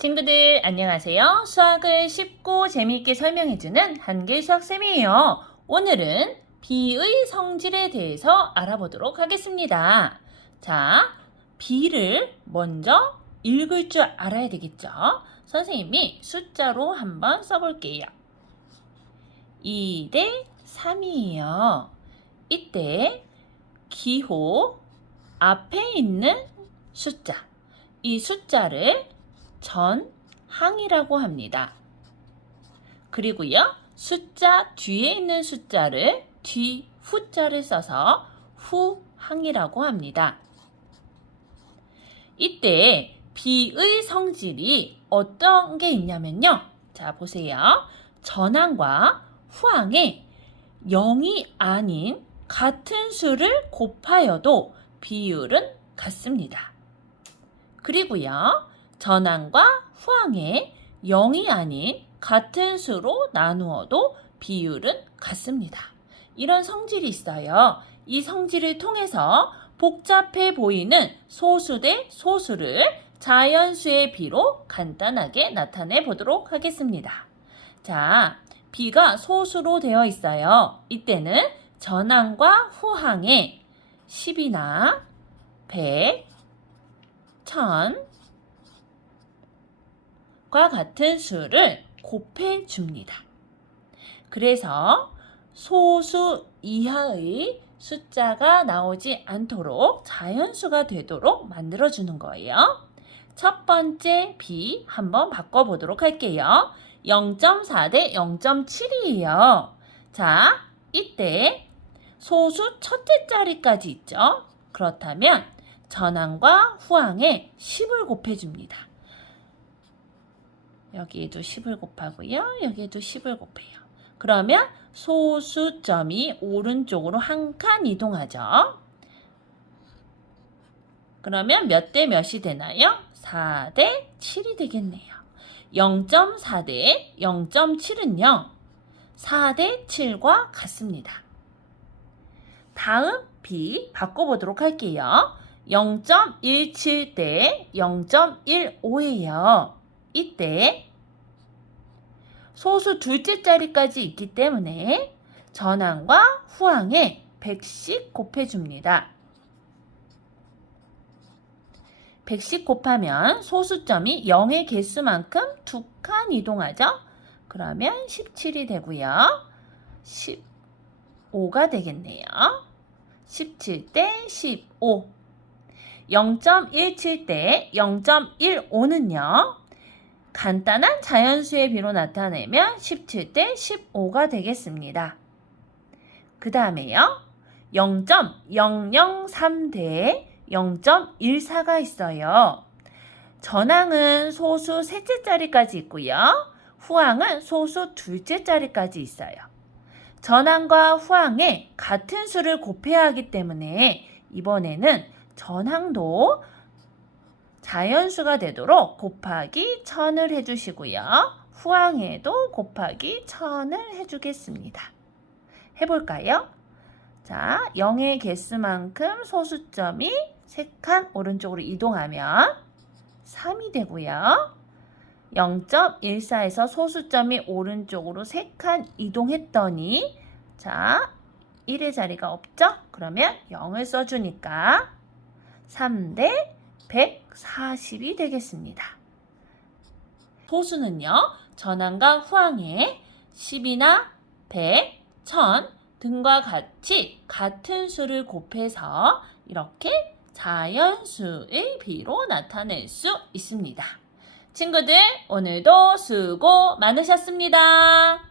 친구들 안녕하세요. 수학을 쉽고 재미있게 설명해주는 한길 수학쌤이에요. 오늘은 비의 성질에 대해서 알아보도록 하겠습니다. 자, 비를 먼저 읽을 줄 알아야 되겠죠? 선생님이 숫자로 한번 써볼게요. 2대 3이에요. 이때 기호 앞에 있는 숫자, 이 숫자를 전항이라고 합니다. 그리고요, 숫자 뒤에 있는 숫자를 뒤 후자를 써서 후항이라고 합니다. 이때 비의 성질이 어떤 게 있냐면요. 자, 보세요. 전항과 후항에 0이 아닌 같은 수를 곱하여도 비율은 같습니다. 그리고요, 전항과 후항에 0이 아닌 같은 수로 나누어도 비율은 같습니다. 이런 성질이 있어요. 이 성질을 통해서 복잡해 보이는 소수 대 소수를 자연수의 비로 간단하게 나타내 보도록 하겠습니다. 자, 비가 소수로 되어 있어요. 이때는 전항과 후항에 10이나 100, 1000, 과 같은 수를 곱해 줍니다. 그래서 소수 이하의 숫자가 나오지 않도록 자연수가 되도록 만들어 주는 거예요. 첫 번째 b 한번 바꿔 보도록 할게요. 0.4 대 0.7이에요. 자, 이때 소수 첫째 자리까지 있죠. 그렇다면 전항과 후항에 10을 곱해 줍니다. 여기에도 10을 곱하고요. 여기에도 10을 곱해요. 그러면 소수점이 오른쪽으로 한 칸 이동하죠. 그러면 몇 대 몇이 되나요? 4대 7이 되겠네요. 0.4대 0.7은요. 4대 7과 같습니다. 다음 B 바꿔보도록 할게요. 0.17 대 0.15예요. 이때 소수 둘째 자리까지 있기 때문에 전항과 후항에 100씩 곱해줍니다. 100씩 곱하면 소수점이 0의 개수만큼 두 칸 이동하죠? 그러면 17이 되고요. 15가 되겠네요. 17 대 15. 0.17 대 0.15는요. 간단한 자연수의 비로 나타내면 17대 15가 되겠습니다. 그 다음에요. 0.003대 0.14가 있어요. 전항은 소수 셋째 자리까지 있고요. 후항은 소수 둘째 자리까지 있어요. 전항과 후항에 같은 수를 곱해야 하기 때문에 이번에는 전항도 자연수가 되도록 곱하기 1000을 해주시고요. 후항에도 곱하기 1000을 해주겠습니다. 해볼까요? 자, 0의 개수만큼 소수점이 3칸 오른쪽으로 이동하면 3이 되고요. 0.14에서 소수점이 오른쪽으로 3칸 이동했더니 자, 1의 자리가 없죠? 그러면 0을 써주니까 3대 140이 되겠습니다. 소수는요, 전항과 후항에 10이나 100, 1000 등과 같이 같은 수를 곱해서 이렇게 자연수의 비로 나타낼 수 있습니다. 친구들, 오늘도 수고 많으셨습니다.